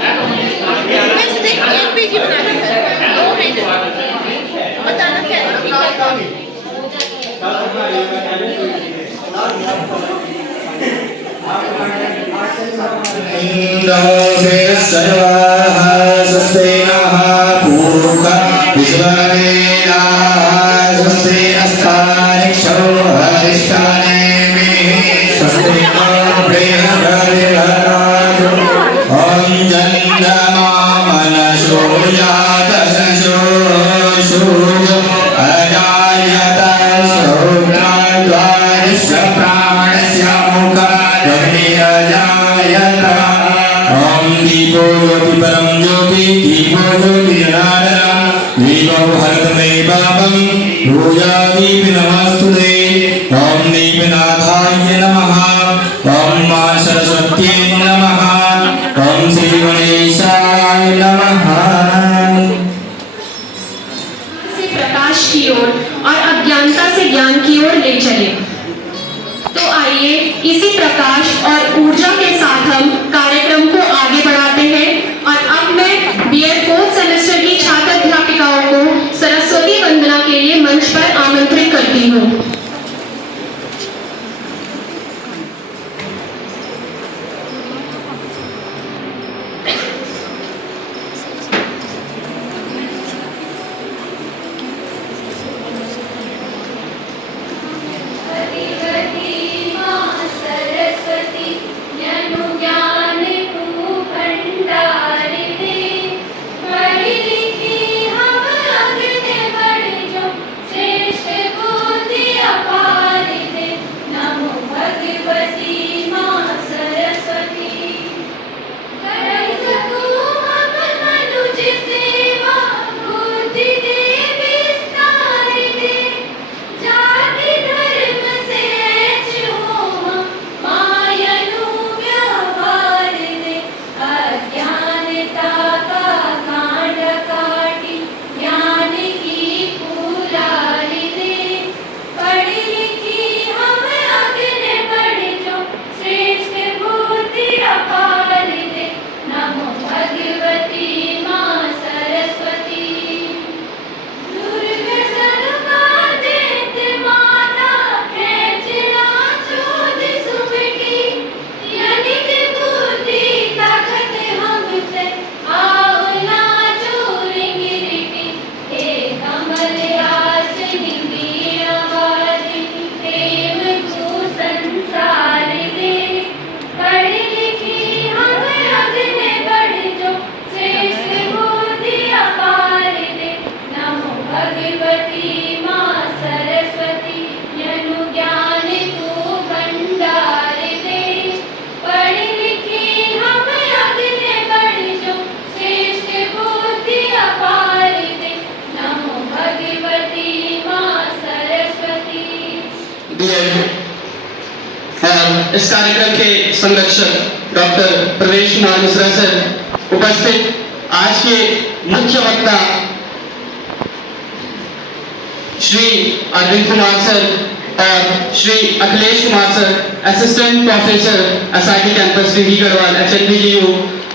इसने एक पेज ही बनाना है, 2 पेज बताना कैसे। इंद्रो सर्वाः स्वस्ति नः पूर्वा विश्ववेदाः स्वस्ति अस्तारिक्षो हरिष्ठानेमिः स्वस्ति नो बृहस्पतिर्दधातु ॐ चन्द्रमामनसो जातसंसो सूर्यो अजायत सौम्नाद्वारस्य प्राणस्य मुखादग्निरजायत ॐ दीपो ज्योति परं ज्योति दीपो ज्योतिर्जनार्दनः दीपो हरतमेवाहं भूयादीपि नमस्तुते ॐ दीपनाथाय नमः ॐ मां सरस्वत्यै नमः ॐ श्री गणेशाय नमः। से प्रकाश की ओर और अज्ञानता से ज्ञान की ओर ले चले। तो आइए इसी प्रकाश और ऊर्जा के साथ हम कार्यक्रम को आगे बढ़ाते हैं और अब मैं बीएड 4th सेमेस्टर की छात्र अध्यापिकाओं को सरस्वती वंदना के लिए मंच पर आमंत्रित करती हूँ। और इस कार्यक्रम के संरक्षक डॉक्टर प्रवेश कुमार मिश्रा सर, उपस्थित आज के मुख्य वक्ता श्री अरविंद कुमार सर और Shri Akhilesh Kumar sir, assistant professor SIT campus विधि गढ़वाल HNVGU,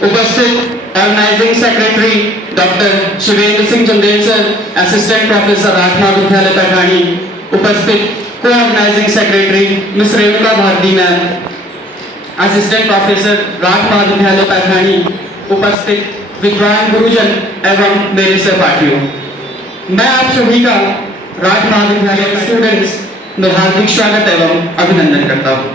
उपस्थित organizing secretary doctor Shivendra Singh Chandel sir, assistant professor Rajmarg Vidyalaya Paithani, उपस्थित co organizing secretary miss Renuka Bharti ma'am, assistant professor Rajmarg Vidyalaya Paithani, उपस्थित विद्वान गुरुजन एवं मेरे सहपाठियों, मैं आप सभी का राजमार्ग विद्यालय स्टूडेंट्स में हार्दिक स्वागत एवं अभिनंदन करता हूँ।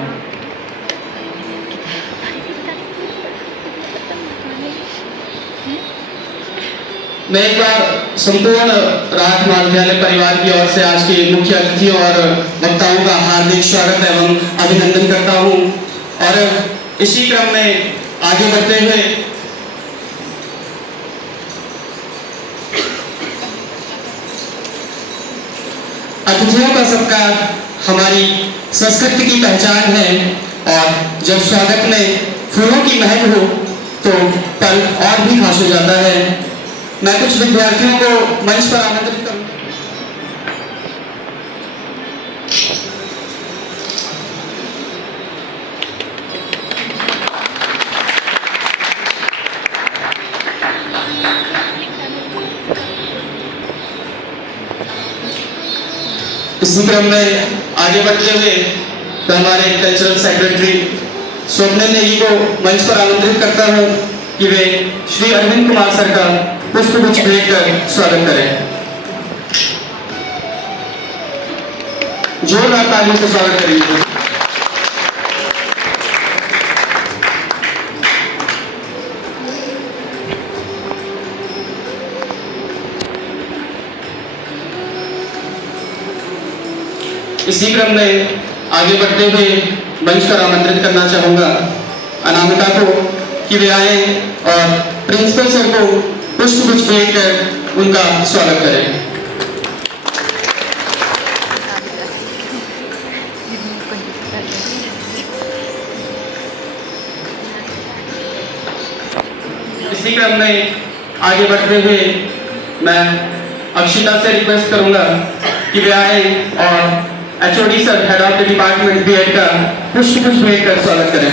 मैं एक बार संपूर्ण राजमार्ग विद्यालय परिवार की ओर से आज के मुख्य अतिथियों और वक्ताओं का हार्दिक स्वागत एवं अभिनंदन करता हूं और इसी क्रम में आगे बढ़ते हुए अतिथियों का सत्कार हमारी संस्कृति की पहचान है और जब स्वागत में फूलों की महक हो तो पल और भी खास हो जाता है। मैं कुछ विद्यार्थियों को मंच पर आमंत्रित करूंगा। इसी क्रम में आगे बढ़ते हुए तो हमारे कल्चरल सेक्रेटरी स्वप्निल नेगी को मंच पर आमंत्रित करता हूं कि वे श्री अरविंद कुमार सर का पुष्पगुच्छ भेंट कर स्वागत करें। जोरदार तालियों से स्वागत करेंगे। इसी क्रम में आगे बढ़ते हुए मंच पर आमंत्रित करना चाहूंगा अनामिका को कि वे आए और प्रिंसिपल सर को पुष्पगुच्छ भेंट कर उनका स्वागत करें। इसी क्रम में आगे बढ़ते हुए मैं अक्षिता से रिक्वेस्ट करूंगा कि वे आए और HOD sir head of the department BEd का पुष्पगुच्छ भेंट कर स्वागत करें।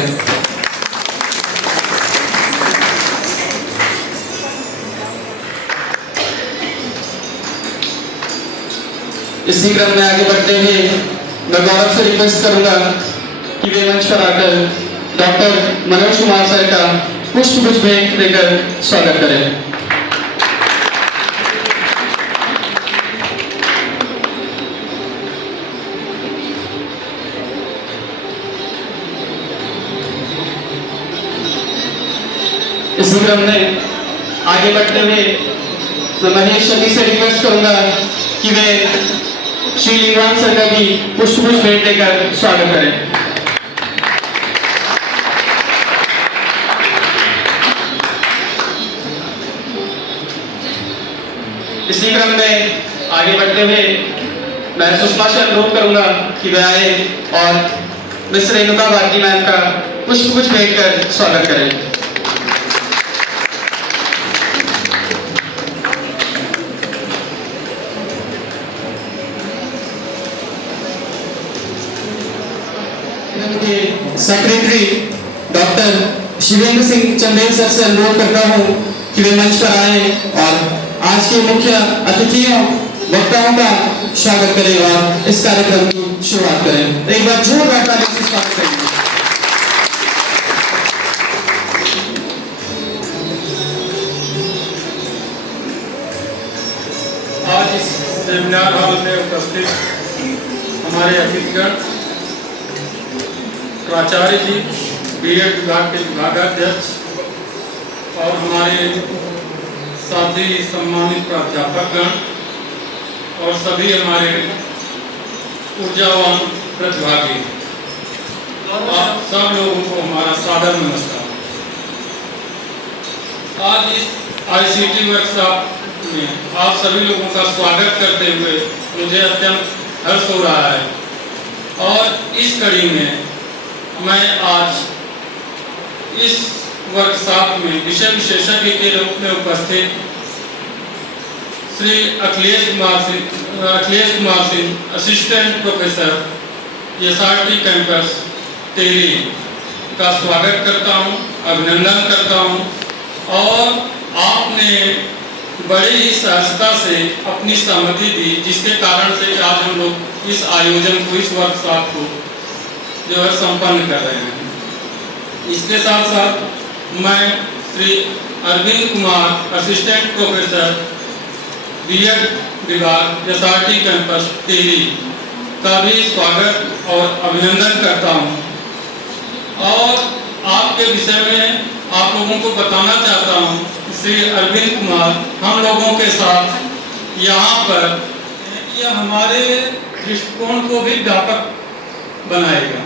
इसी क्रम में आगे बढ़ते हुए मैं गौरव से रिक्वेस्ट करूंगा कि वे मंच पर आकर डॉक्टर मनोज कुमार सर का पुष्पगुच्छ भेंट देकर स्वागत करें। इसी क्रम में आगे बढ़ते हुए मैं महेश शक्ति से रिक्वेस्ट करूंगा कि वे श्री लिंगवान सर का भी पुष्पगुच्छ भेंट देकर स्वागत करें। इसी क्रम में आगे बढ़ते हुए मैं सुषमा से अनुरोध करूंगा कि वे आए और मिस रेणुका भारती मैम का पुष्पगुच्छ भेंट कर स्वागत करें। Secretary doctor Shivendra Singh Chandel sir से अनुरोध करता हूं कि वे मंच पर आए और आज के मुख्य अतिथियों वक्ताओं का स्वागत करें और इस कार्यक्रम की शुरुआत करें। एक बार जोरदार तालियों से स्वागत करेंगे। आज इस सेमिनार हॉल में उपस्थित हमारे अतिथिगण, प्राचार्य जी, बीएड विभाग के विभागाध्यक्ष और हमारे साथी सम्मानित प्राध्यापकगण और सभी हमारे ऊर्जावान प्रतिभागी, आप सब लोगों को हमारा सादर नमस्कार। आज इस ICT वर्कशॉप में आप सभी लोगों का स्वागत करते हुए मुझे अत्यंत हर्ष हो रहा है और इस कड़ी में मैं आज इस वर्कशॉप में विषय विशेषज्ञ के रूप में उपस्थित Shri Akhilesh Kumar Singh assistant professor SRT campus Tehri का स्वागत करता हूं, अभिनंदन करता हूं और आपने बड़ी ही सहजता से अपनी सहमति दी, जिसके कारण से आज हम लोग इस आयोजन को, इस वर्कशॉप को जो है संपन्न कर रहे हैं। इसके साथ साथ मैं Shri Arvind Kumar assistant professor BEd विभाग SRT कैंपस टिहरी का भी स्वागत और अभिनंदन करता हूं और आपके विषय में आप लोगों को बताना चाहता हूं कि श्री अरविंद कुमार हम लोगों के साथ यहाँ पर यह हमारे दृष्टिकोण को भी व्यापक बनाएगा,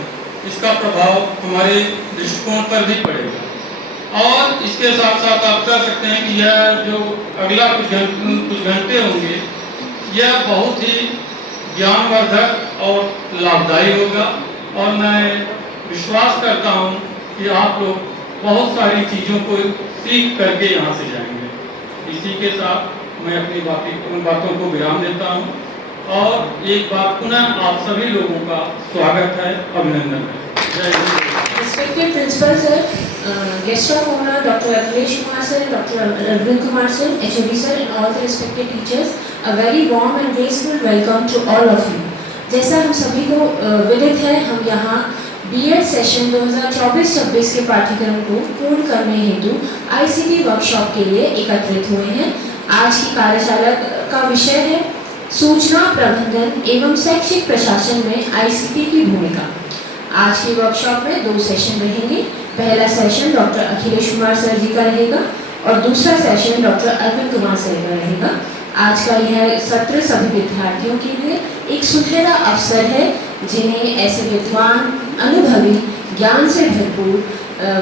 इसका प्रभाव हमारे दृष्टिकोण पर भी पड़ेगा और इसके साथ साथ आप कह सकते हैं कि यह जो अगला कुछ घंटे होंगे यह बहुत ही ज्ञानवर्धक और लाभदायी होगा और मैं विश्वास करता हूं कि आप लोग बहुत सारी चीज़ों को सीख करके यहाँ से जाएंगे। इसी के साथ मैं अपनी बातों को विराम देता हूँ और एक बार पुनः आप सभी लोगों का स्वागत है, अभिनंदन है। जय Hind. Respected Principal Sir, Guest of Honor Dr. Akhilesh Kumar Sir, Dr. Arvind Kumar Sir, HOD Sir and all the respected teachers, a very warm and graceful welcome to all of you. जैसा हम सभी को विदित है, हम यहाँ BEd session 2024-26 के पाठ्यक्रम को पूर्ण करने हेतु आईसीटी वर्कशॉप के लिए एकत्रित हुए हैं। आज की कार्यशाला का विषय है सूचना प्रबंधन एवं शैक्षिक प्रशासन में आईसीटी की भूमिका। आज की वर्कशॉप में 2 सेशन रहेंगे। पहला session doctor Akhilesh Kumar sir ji का रहेगा और दूसरा session doctor Arvind Kumar sir का रहेगा। आज का यह सत्र सभी विद्यार्थियों के लिए एक सुनहरा अवसर है, जिन्हें ऐसे विद्वान, अनुभवी, ज्ञान से भरपूर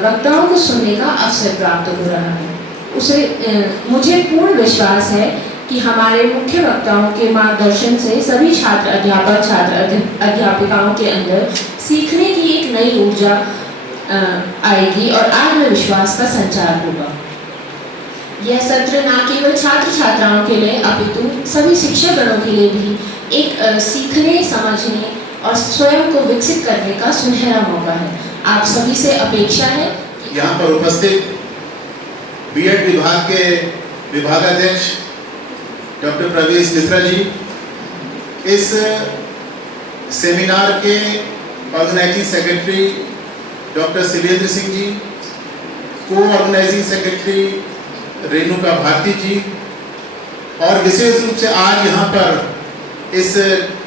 वक्ताओं को सुनने का अवसर प्राप्त हो रहा है। मुझे पूर्ण विश्वास है कि हमारे मुख्य वक्ताओं के मार्गदर्शन से सभी छात्र अध्यापक, छात्र अध्यापिकाओं के अंदर सीखने की एक नई ऊर्जा आएगी और आत्मविश्वास का संचार होगा। यह सत्र न केवल छात्र छात्राओं के लिए अपितु सभी शिक्षकगणों के लिए भी एक सीखने, समझने और स्वयं को विकसित करने का सुनहरा मौका है। आप सभी से अपेक्षा है यहाँ पर उपस्थित बीएड विभाग के विभागाध्यक्ष डॉक्टर प्रवेश मिश्रा जी, इस सेमिनार के organizing secretary doctor Shivendra Singh ji, co organizing secretary Renuka Bharti ji, और विशेष रूप से आज यहाँ पर इस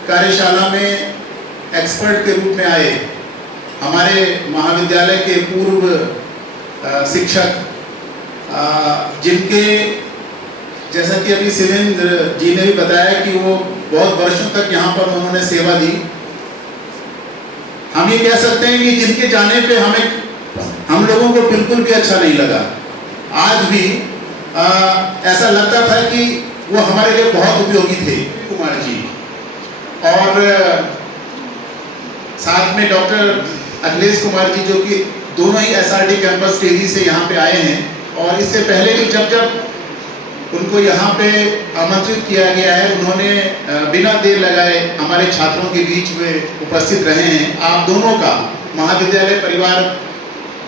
कार्यशाला में एक्सपर्ट के रूप में आए हमारे महाविद्यालय के पूर्व शिक्षक, जिनके जैसा कि अभी शिवेंद्र जी ने भी बताया कि वो बहुत वर्षों तक यहाँ पर उन्होंने सेवा दी। हम ये कह सकते हैं कि जिनके जाने पे हम लोगों को बिल्कुल भी अच्छा नहीं लगा। आज भी ऐसा लगता था कि वो हमारे लिए बहुत उपयोगी थे, कुमार जी, और साथ में डॉक्टर अखिलेश कुमार जी, जो कि दोनों ही एसआरडी कैंपस टेरी से यहाँ पे आए हैं। और इससे पहले भी जब उनको यहाँ पे आमंत्रित किया गया है, उन्होंने बिना देर लगाए हमारे छात्रों के बीच में उपस्थित रहे हैं। आप दोनों का महाविद्यालय परिवार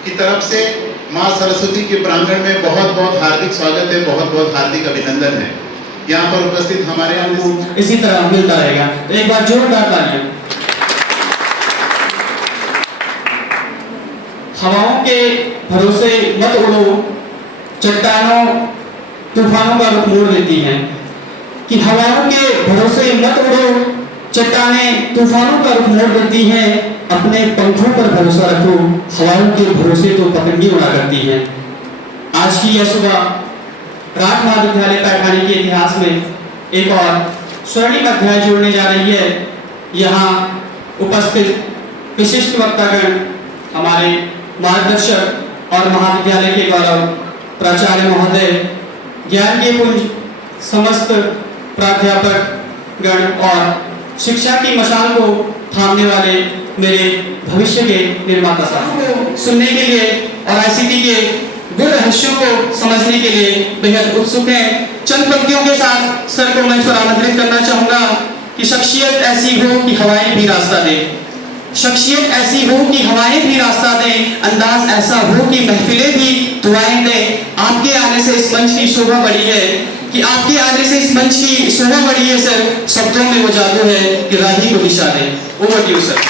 की तरफ से माँ सरस्वती के प्रांगण में बहुत बहुत हार्दिक स्वागत है, बहुत बहुत हार्दिक अभिनंदन है। यहाँ पर उपस्थित हमारे यहाँ इसी तरह मिलता रहेगा। तो एक बार जोरदार तालियां। हवाओं के भरोसे मत उड़ो, चट्टानों तूफानों का रुख मोड़ लेती हैं। कि हवाओं के भरोसे मत उड़ो, चट्टानें तूफानों का रुख मोड़ देती हैं। अपने पंखों पर भरोसा रखो, हवाओं के भरोसे तो पतंगे उड़ा करती हैं। आज की यह सुबह राठ महाविद्यालय पैठानी के इतिहास में एक और स्वर्णिम अध्याय जोड़ने जा रही है। यहाँ उपस्थित विशिष्ट वक्तागण, हमारे मार्गदर्शक और महाविद्यालय के गौरव प्राचार्य महोदय, ज्ञान के पुंज समस्त प्राध्यापक गण और शिक्षा की मशाल को थामने वाले मेरे भविष्य के निर्माता साहब सुनने के लिए और आईसीटी के गुण रहस्यों को समझने के लिए बेहद उत्सुक हैं। चंद पंक्तियों के साथ सर को मंच पर आमंत्रित करना चाहूंगा कि शख्सियत ऐसी हो कि हवाएं भी रास्ता दे, शख्सियत ऐसी हो कि हवाएं भी रास्ता दें, अंदाज ऐसा हो कि महफिलें भी दुआएं दें। आपके आने से इस मंच की शोभा बढ़ी है, कि आपके आने से इस मंच की शोभा बढ़ी है सर। शब्दों में वो जादू है कि राही को दिशा दें। Over to you sir.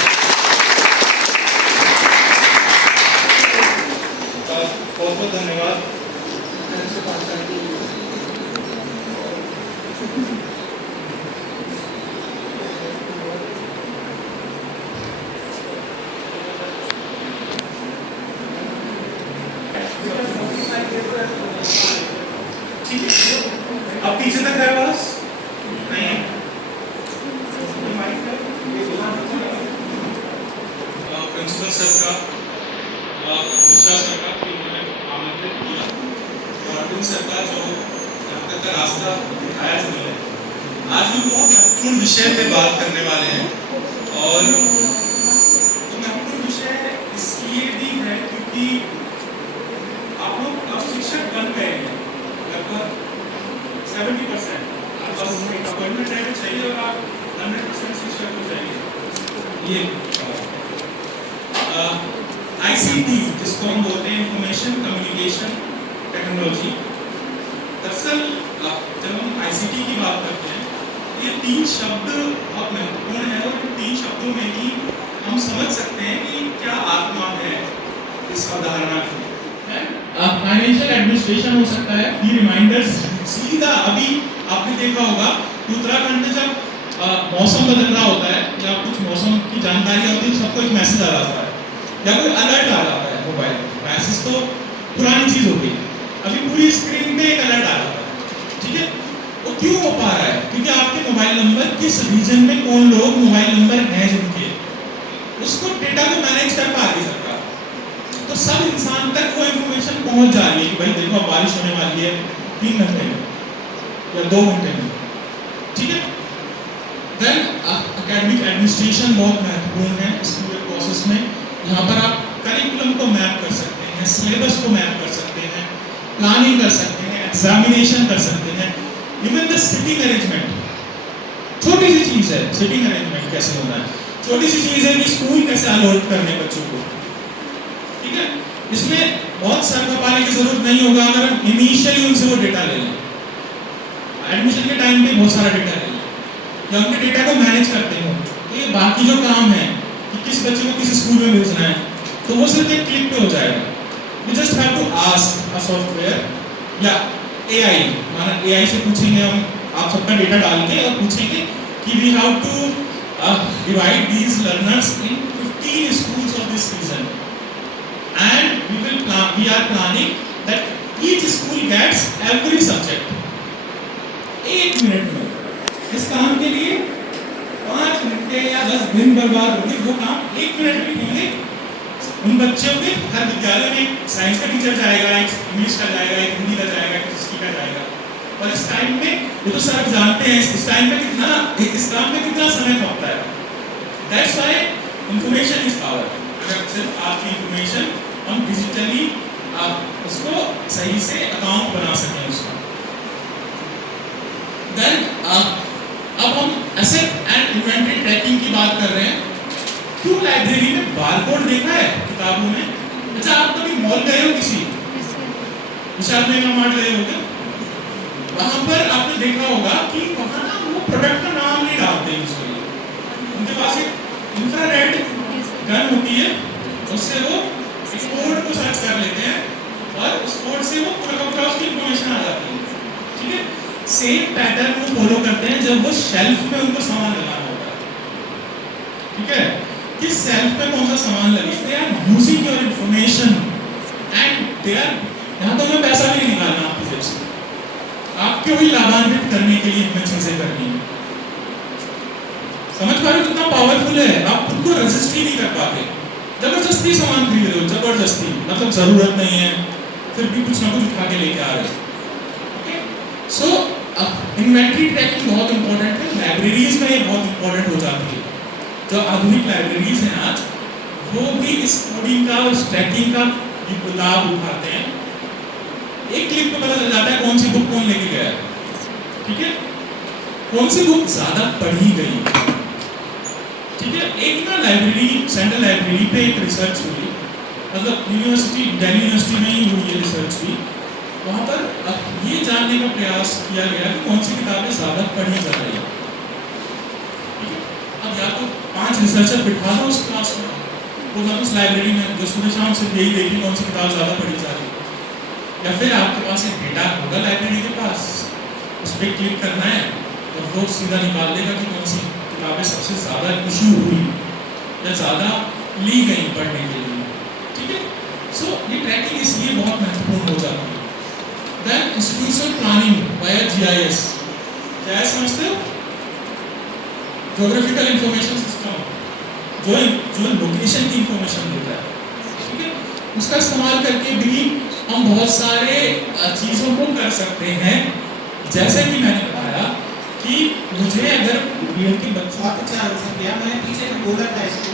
बहुत बहुत धन्यवाद। अब पीछे तक है बस नहीं है। प्रिंसिपल सर का विश्वास रखा कि उन्होंने आमंत्रित किया और अरविंद सर का जो यहाँ तक का रास्ता दिखाया जिन्होंने। आज हम बहुत महत्वपूर्ण विषय पे बात करने वाले हैं और महत्वपूर्ण विषय इसलिए भी है क्योंकि आप लोग अब शिक्षक बन गए हैं। लगभग 70% आपका अपॉइंटमेंट लेटर चाहिए और आप 100% शिक्षक हो जाएंगे। ये आईसीटी जिसको हम बोलते हैं इंफॉर्मेशन कम्युनिकेशन टेक्नोलॉजी। दरअसल जब हम आईसीटी की बात करते हैं ये 3 शब्द बहुत महत्वपूर्ण है और इन 3 शब्दों में ही हम समझ सकते हैं कि क्या आत्मा है इस अवधारणा की। फाइनेंशियल एडमिनिस्ट्रेशन हो सकता है, फी रिमाइंडर्स, सीधा अभी आपने देखा होगा कि उत्तराखंड में जब मौसम बदल रहा होता है या कुछ मौसम की जानकारी होती है, सबको एक मैसेज आ जाता है या कोई अलर्ट आ जाता है मोबाइल। मैसेज तो पुरानी चीज होती है, अभी पूरी स्क्रीन पे एक अलर्ट आ जाता है, ठीक है। वो क्यों हो पा रहा है? क्योंकि आपके मोबाइल नंबर किस रीजन में कौन लोग मोबाइल नंबर हैं जिनके, उसको डेटा को मैनेज कर पा रही सरकार, तो सब इंसान तक वो इंफॉर्मेशन पहुंच जा रही है कि भाई देखो बारिश होने वाली है 3 घंटे में या 2 घंटे में, ठीक है। देन एकेडमिक एडमिनिस्ट्रेशन बहुत महत्वपूर्ण है इस पूरे प्रोसेस में। यहाँ पर आप करिकुलम को मैप कर सकते हैं, सिलेबस को मैप कर सकते हैं, प्लानिंग कर सकते हैं, एग्जामिनेशन कर सकते हैं, इवन द सिटिंग अरेंजमेंट। छोटी सी चीज है सिटिंग अरेंजमेंट कैसे होना है, छोटी सी चीज है कि स्कूल कैसे अलॉट करने बच्चों को, ठीक है। इसमें बहुत सर खपाने की जरूरत नहीं होगा अगर हम इनिशियली उनसे वो डेटा ले लें, एडमिशन के टाइम पे बहुत सारा डेटा ले लें या उनके डेटा को मैनेज करते हो, तो ये बाकी जो काम है कि किस बच्चे को किस स्कूल में भेजना है, तो वो सिर्फ एक क्लिक पे हो जाएगा। You just have to ask a software या AI, माना AI से पूछेंगे हम, आप सबका डेटा डाल के और पूछेंगे कि we have to divide these learners in 15 schools of this region and we are planning that each school gets every subject। 1 minute में इस काम के लिए 5 घंटे या 10 दिन बर्बाद होंगे, वो काम 1 मिनट में होंगे। उन बच्चों के हर विद्यालय में एक साइंस का टीचर जाएगा, एक इंग्लिश का जाएगा, एक हिंदी का जाएगा, एक हिस्ट्री का जाएगा, और इस टाइम में ये तो सर जानते हैं इस टाइम में कितना, इस काम में कितना समय खपता है। That's why information is power. अगर सिर्फ आपकी इंफॉर्मेशन हम डिजिटली आप उसको सही से अकाउंट बना सकें उसका। देन अब हम एसेट एंड इन्वेंटरी ट्रैकिंग की बात कर रहे हैं। क्यों लाइब्रेरी में बारकोड देखा है किताबों में? अच्छा, आप कभी मॉल गए हो किसी विशाल मेगा मार्ट गए हो क्या? वहां पर आपने देखा होगा कि वहां ना वो प्रोडक्ट का नाम नहीं डालते यूजुअली, उनके पास एक इंफ्रारेड गन होती है, उससे वो कोड को सर्च कर लेते हैं और उस कोड से वो पूरा उसकी इंफॉर्मेशन आ जाती है, ठीक है। सेम पैटर्न वो फॉलो करते हैं जब वो शेल्फ में उनको सामान लगाना होता है, ठीक है। किस सेल्फ में कौन सा सामान लगे, they are using your information and they are, यहाँ तो हमें पैसा भी नहीं निकालना आपकी जेब से, आपके वही लाभान्वित करने के लिए हमें चीजें करनी है। समझ पा रहे हो कितना पावरफुल है? आप खुद को रजिस्ट ही नहीं कर पाते, जबरदस्ती सामान खरीद रहे हो, जबरदस्ती, मतलब जरूरत नहीं है फिर भी कुछ ना कुछ उठा के लेके आ रहे हो। सो इन्वेंटरी ट्रैकिंग बहुत इंपॉर्टेंट है, लाइब्रेरीज में ये बहुत इंपॉर्टेंट हो जाती है। जो आधुनिक लाइब्रेरीज हैं आज, वो भी इस कोडिंग का और ट्रैकिंग का लाभ उठाते हैं। एक क्लिक पे पता चल जाता है कौन सी बुक कौन लेके गया है, ठीक है, कौन सी बुक ज्यादा पढ़ी गई, ठीक है। एक ना लाइब्रेरी, सेंट्रल लाइब्रेरी पे एक रिसर्च हुई, मतलब यूनिवर्सिटी, दिल्ली यूनिवर्सिटी में ही हुई ये रिसर्च हुई। वहाँ पर ये जानने का प्रयास किया गया कि कौन सी किताबें ज्यादा पढ़ी जा रही है। अब या तो 5 रिसर्चर बिठा दो उस क्लास में, वो ना उस लाइब्रेरी में जो सुबह शाम सिर्फ यही देखें कौन सी किताब ज़्यादा पढ़ी जा रही है, या फिर आपके पास एक डेटा होगा लाइब्रेरी के पास, उस पर क्लिक करना है और वो सीधा निकाल देगा कि कौन सी किताबें सबसे ज़्यादा इशू हुई या ज़्यादा ली गई पढ़ने के लिए, ठीक है। सो ये ट्रैकिंग इसलिए बहुत महत्वपूर्ण हो जाती है। Then institutional planning via GIS, क्या समझते हो? ज्योग्राफिकल इंफॉर्मेशन सिस्टम, जो लोकेशन की इंफॉर्मेशन देता है, ठीक है। उसका इस्तेमाल करके भी हम बहुत सारे चीज़ों को कर सकते हैं। जैसे कि मैंने बताया कि मुझे अगर बीएड के बच्चों बहुत अच्छा आंसर दिया, मैंने पीछे में बोला था इसको,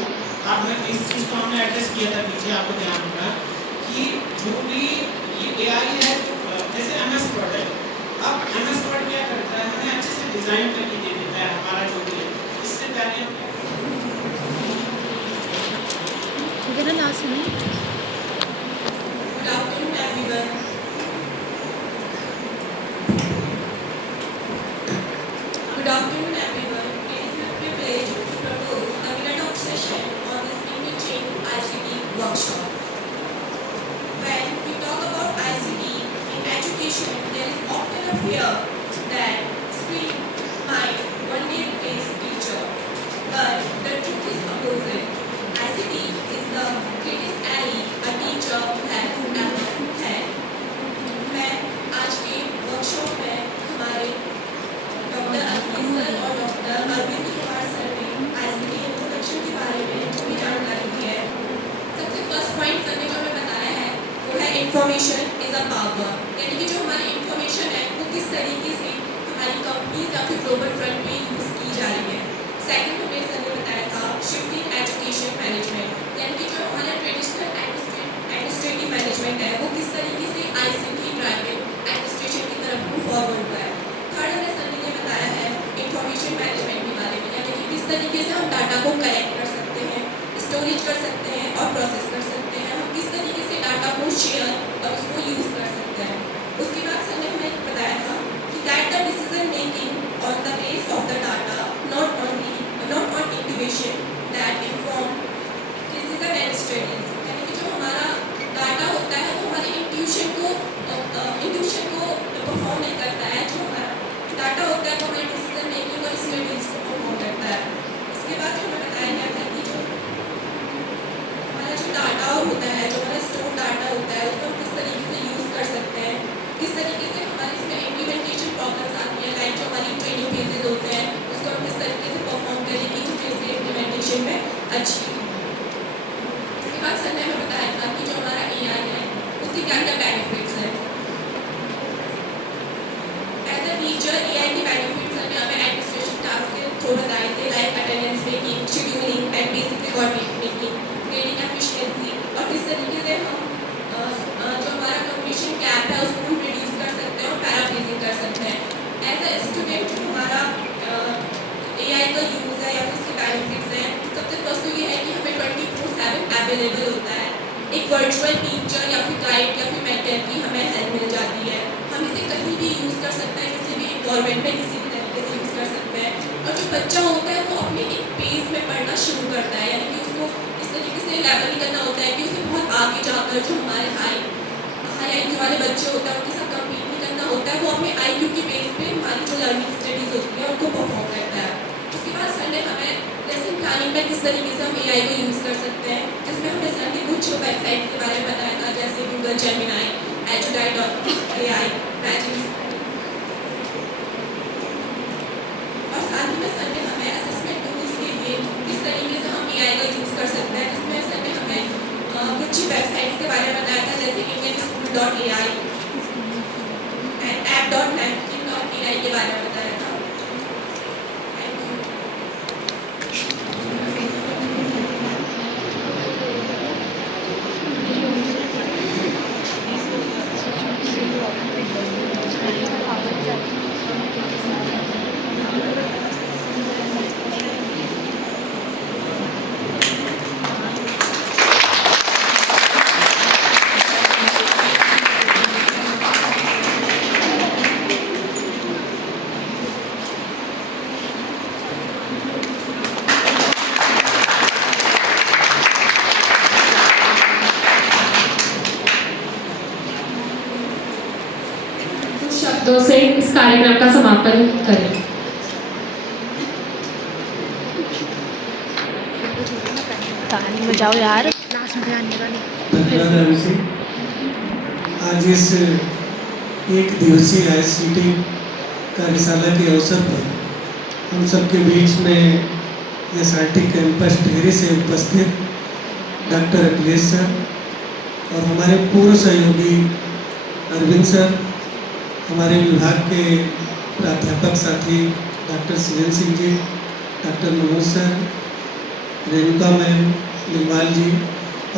आपने इस चीज़ को हमने एड्रेस किया था पीछे, आपको ध्यान होगा कि जो भी ये AI है, जैसे MS Word है, अब MS Word क्या करता है, हमें अच्छे से डिज़ाइन करके दे देता है हमारा जो भी है। इससे पहले Good afternoon, everyone. Good afternoon, information is a power, यानी कि जो हमारी इंफॉर्मेशन है वो किस तरीके से हमारी कंपनीज या फिर ग्लोबल फ्रंट पे यूज़ की जा रही है। सेकंड हमें सर ने बताया था शिफ्टिंग एजुकेशन मैनेजमेंट, यानी कि जो हमारा ट्रेडिशनल एडमिनिस्ट्रेटिव मैनेजमेंट है वो किस तरीके से ICT ड्राइवन एडमिनिस्ट्रेशन की तरफ मूव फॉरवर्ड हुआ है। थर्ड हमें सर ने बताया है इंफॉर्मेशन मैनेजमेंट के बारे में, यानी कि किस तरीके से हम डाटा को कलेक्ट कर सकते हैं, स्टोरेज कर सकते हैं और प्रोसेस कर सकते हैं, हम किस तरीके से डाटा को शेयर और उसको यूज़ कर सकते हैं। उसके बाद सर ने हमें बताया था कि that the decision making on the base of the data not on intuition that inform decision and studies, यानी कि जो हमारा डाटा होता है वो हमारे इंट्यूशन को परफॉर्म नहीं करता है, जो हमारा डाटा होता है वो हमारी डिसीजन मेकिंग और स्टडीज को परफॉर्म करता है। इसके बाद हमें बताया गया था कि जो हमारा जो डाटा होता है, जो हमारा स्टोर डाटा होता है उसको हम किस तरीके से यूज़ कर सकते हैं, किस तरीके से हमारे इसमें इम्प्लीमेंटेशन प्रॉब्लम्स आती है, लाइक जो हमारी ट्रेनिंग फेजेज होते हैं उसको हम किस तरीके से परफॉर्म करें कि जो फेज इम्प्लीमेंटेशन में अच्छी हो। इसके बाद सर ने हमें बताया था कि जो हमारा AI है उसकी क्या क्या बेनिफिट्स हैं। एज अ टीचर AI के बेनिफिट्स हमें एडमिनिस्ट्रेशन टास्क के थ्रू बताए थे, like attendance making, scheduling and basic record making, training efficiency और किस तरीके से हम जो हमारा कम्युनिकेशन गैप है उसको हम रिड्यूस कर सकते हैं और पैराफ्रेजिंग कर सकते हैं। एज अ स्टूडेंट जो हमारा AI का यूज़ है या फिर इसके बेनिफिट्स हैं, सबसे फर्स्ट तो ये है कि हमें 24/7 अवेलेबल होता है, एक वर्चुअल टीचर या फिर गाइड या फिर मेंटर की हमें हेल्प मिल जाती है, हम इसे कहीं भी यूज़ कर सकते हैं, किसी भी इन्वायरमेंट में किसी भी तरीके से यूज़ कर सकते हैं। और जो बच्चा होता है वो अपने एक पेस में पढ़ना शुरू करता है, यानी कि उसको इस तरीके से लेवल नहीं करना होता है कि उसे बहुत आगे जाकर जो हमारे हाई IQ वाले बच्चे होते हैं उनके साथ कम्पीट नहीं करना होता है, वो अपने IQ की बेस पे हमारी जो लर्निंग स्टडीज़ होती है उनको परफॉर्म करता है। उसके बाद सर ने हमें लेसन प्लानिंग में किस तरीके से हम AI को यूज़ कर सकते हैं, जिसमें हमने सर ने कुछ वेबसाइट के बारे में बताया था, जैसे गूगल जेमिनाई, edudai.ai, मैजिक, और साथ ही में सर ने हमें असेसमेंट टूल्स के लिए किस तरीके से हम AI का यूज़ कर सकते हैं, जिसमें सर ने हमें कुछ वेबसाइट्स के बारे में बताया था, जैसे indianschool.ai एंड app.napkin.ai के बारे में बताया था। Thank you. शब्दों से इस कार्यक्रम का समापन करें। कहानी बजाओ यार। धन्यवाद अभिषेक। आज इस एक दिवसीय ICT कार्यशाला के अवसर पर हम सबके बीच में SRT कैंपस टिहरी से उपस्थित डॉक्टर अखिलेश सर और हमारे पूर्व सहयोगी अरविंद सर, हमारे विभाग के प्राध्यापक साथी doctor Surendra Singh ji, doctor Manoj sir, Renuka ma'am, Lingwal ji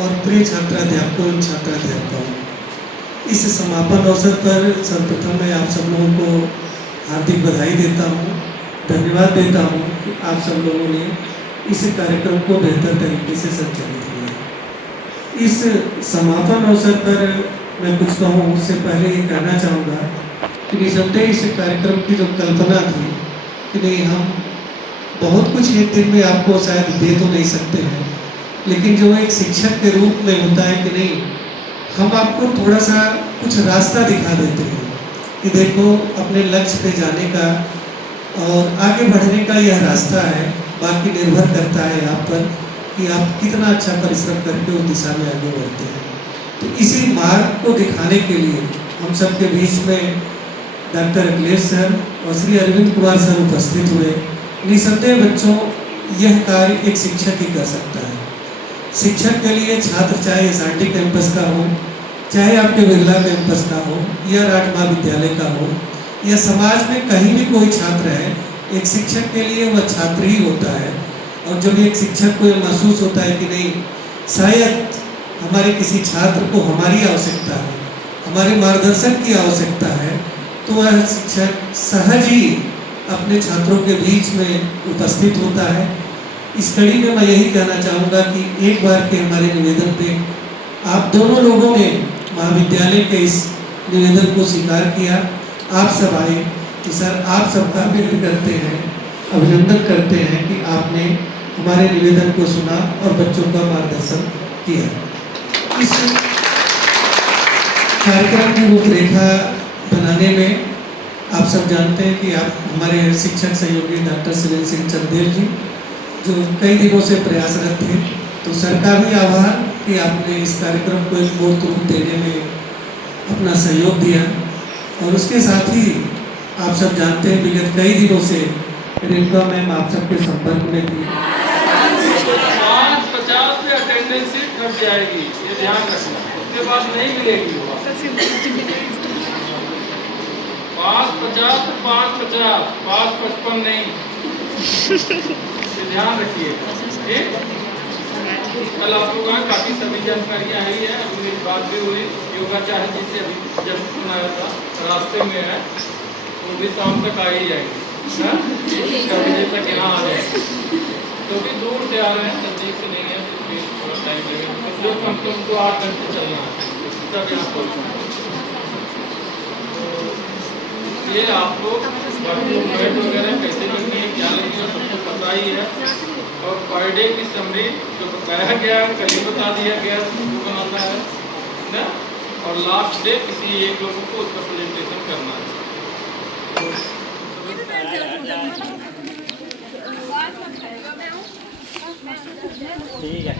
और प्रिय छात्राध्यापकों एवं छात्राध्यापिकाओं, इस समापन अवसर पर सर्वप्रथम मैं आप सब लोगों को हार्दिक बधाई देता हूँ, धन्यवाद देता हूँ कि आप सब लोगों ने इस कार्यक्रम को बेहतर तरीके से संचालित किया। इस समापन अवसर पर मैं कुछ कहूँ उससे पहले ये कहना चाहूँगा कि निसंदेह इस कार्यक्रम की जो कल्पना थी कि नहीं, हम बहुत कुछ एक दिन में आपको शायद दे तो नहीं सकते हैं, लेकिन जो एक शिक्षक के रूप में होता है कि नहीं, हम आपको थोड़ा सा कुछ रास्ता दिखा देते हैं कि देखो अपने लक्ष्य पे जाने का और आगे बढ़ने का यह रास्ता है, बाकी निर्भर करता है आप पर कि आप कितना अच्छा परिश्रम करके उस दिशा में आगे बढ़ते हैं। तो इसी मार्ग को दिखाने के लिए हम सबके बीच में डॉक्टर अखिलेश सर और श्री अरविंद कुमार सर उपस्थित हुए। निसंदेह बच्चों, यह कार्य एक शिक्षक ही कर सकता है। शिक्षक के लिए छात्र चाहे SRT कैंपस का हो चाहे आपके बिरला कैंपस का हो या राठ महाविद्यालय का हो या समाज में कहीं भी कोई छात्र है, एक शिक्षक के लिए वह छात्र ही होता है। और जब एक शिक्षक को यह महसूस होता है कि नहीं, शायद हमारे किसी छात्र को हमारी आवश्यकता है, हमारे मार्गदर्शन की आवश्यकता है, तो वह शिक्षक सहज ही अपने छात्रों के बीच में उपस्थित होता है। इस कड़ी में मैं यही कहना चाहूँगा कि एक बार के हमारे निवेदन पे आप दोनों लोगों ने महाविद्यालय के इस निवेदन को स्वीकार किया। आप सब आए तो सर आप सबका व्यक्त करते हैं, अभिनंदन करते हैं कि आपने हमारे निवेदन को सुना और बच्चों का मार्गदर्शन किया। इस कार्यक्रम की रूपरेखा बनाने में आप सब जानते हैं कि आप हमारे शिक्षक सहयोगी डॉक्टर सुरेंद्र सिंह चंदेल जी जो कई दिनों से प्रयासरत थे, तो सर का भी आभार कि आपने इस कार्यक्रम को एक मूर्त रूप देने में अपना सहयोग दिया। और उसके साथ ही आप सब जानते हैं विगत कई दिनों से रेणुका मैम आप सबके संपर्क में थी। 550 पे अटेंडेंस सीट घट जाएगी, ये ध्यान रखना, उसके बाद नहीं मिलेगी। 550 550 555 नहीं, ये ध्यान रखिए। ठीक, कल आप लोगों का काफ़ी सभी जानकारियाँ आई है। अभी मेरी बात भी हुई योगाचार्य जी से, अभी जब फोन आया था, रास्ते में है, वो भी शाम तक आ ही जाएंगे। बजे तक यहाँ आ जाएंगे, तो भी दूर से आ रहे हैं, नजदीक से नहीं है, तो थोड़ा टाइम लगेगा। इसलिए कम से कम उनको 8 घंटे चलना है तब यहाँ पहुँचना है। तो ये आपको वेट वगैरह कैसे करनी है, क्या लेनी है, सबको पता ही है। और पर डे की समरी जो बताया गया है, कल ही बता दिया गया सबको बनाना है ना। और लास्ट डे किसी एक लोगों को उसका प्रेजेंटेशन करना है। ठीक है।